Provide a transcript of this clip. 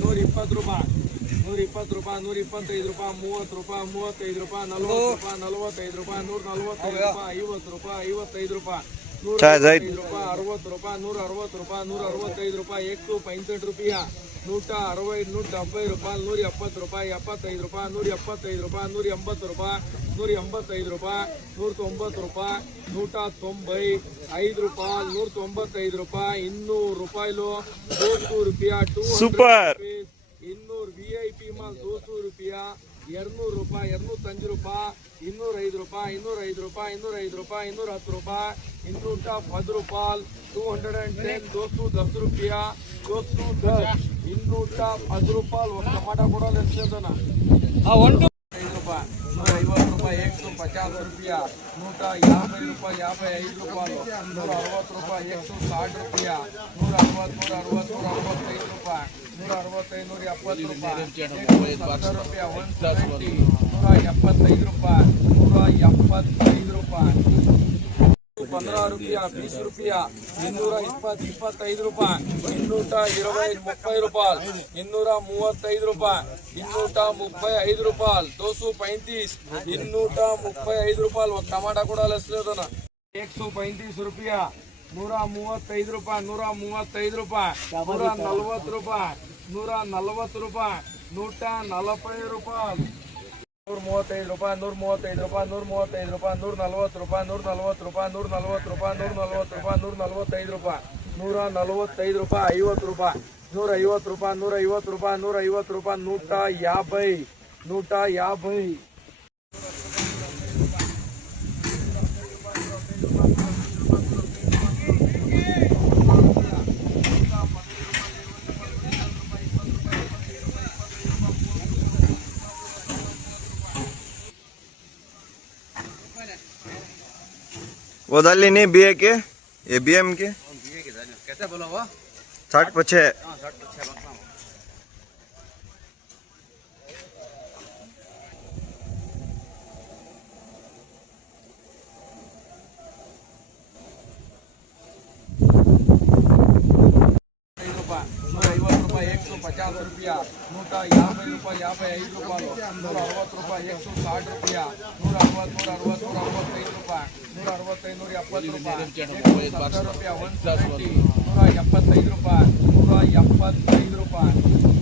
120 ರೂಪಾಯಿ 120 ರೂಪಾಯಿ 125 ರೂಪಾಯಿ 30 ರೂಪಾಯಿ 35 ರೂಪಾಯಿ 40 ರೂಪಾಯಿ 45 ರೂಪಾಯಿ 145 ರೂಪಾಯಿ 50 ರೂಪಾಯಿ 55 ರೂಪಾಯಿ 155 ರೂಪಾಯಿ 60 ರೂಪಾಯಿ 160 ರೂಪಾಯಿ 160 ರೂಪಾಯಿ 165 ರೂಪಾಯಿ 160 ರೂಪಾಯಿ 170 ರೂಪಾಯಿ 165 ರೂಪಾಯಿ 175 ರೂಪಾಯಿ 180 ರೂಪಾಯಿ 185 ರೂಪಾಯಿ 190 195 ರೂಪಾಯಿ 195 ರೂಪಾಯಿ 200 ರೂಪಾಯಿಲು 200 ರೂಪಾಯಿ 200 ಸೂಪರ್ 200 VIP ಮಾಲ್ 200 ರೂಪಾಯಿ 200 ರೂಪಾಯಿ 205 ರೂಪಾಯಿ 205 ರೂಪಾಯಿ 205 ರೂಪಾಯಿ 205 ರೂಪಾಯಿ 210 ರೂಪಾಯಿ 210 ರೂಪಾಯಿ 210 210 ರೂಪಾಯಿ 210 210 ರೂಪಾಯಿ ಒಂದು ಟಮಾಟಾ ಕೊಡೋಲ್ಲ ಎಷ್ಟೇದನ 150 ರೂಪಾಯಿ 150 ರೂಪಾಯಿ 150 ರೂಪಾಯಿ 150 ರೂಪಾಯಿ 55 ರೂಪಾಯಿ 160 ರೂಪಾಯಿ 160 ರೂಪಾಯಿ 160 165 ರೂಪಾಯಿ 165 170 ರೂಪಾಯಿ 170 ರೂಪಾಯಿ 175 ರೂಪಾಯಿ 175 ರೂಪಾಯಿ 15 ರೂಪಾಯಿ 20 ರೂಪಾಯಿ 220 25 ರೂಪಾಯಿ 220 30 ರೂಪಾಯಿ 235 ರೂಪಾಯಿ 235 ರೂಪಾಯಿ 235 235 ರೂಪಾಯಿ ಒಂದು ಟಮಾಟಾ ಕೂಡ ಲಸ್ಲೇದನ 135 ರೂಪಾಯಿ 135 ರೂಪಾಯಿ 135 ರೂಪಾಯಿ 140 ರೂಪಾಯಿ 140 ರೂಪಾಯಿ 140 ರೂಪಾಯಿ 135 ರೂಪಾಯಿ 135 ರೂಪಾಯಿ 135 ರೂಪಾಯಿ 140 ರೂಪಾಯಿ 140 ರೂಪಾಯಿ 140 ರೂಪಾಯಿ 140 ರೂಪಾಯಿ 145 ರೂಪಾಯಿ 145 ರೂಪಾಯಿ 50 ರೂಪಾಯಿ 150 ರೂಪಾಯಿ 150 ರೂಪಾಯಿ 150 ರೂಪಾಯಿ 150 वो दाली नहीं बीए के ये बीएम के कैसे बोला वो 60 पछे 150 ರೂಪಾಯಿ 150 ರೂಪಾಯಿ 55 ರೂಪಾಯಿ 160 ರೂಪಾಯಿ 160 ರೂಪಾಯಿ 160 165 ರೂಪಾಯಿ 165 170 ರೂಪಾಯಿ 170 ರೂಪಾಯಿ 175 ರೂಪಾಯಿ 175 ರೂಪಾಯಿ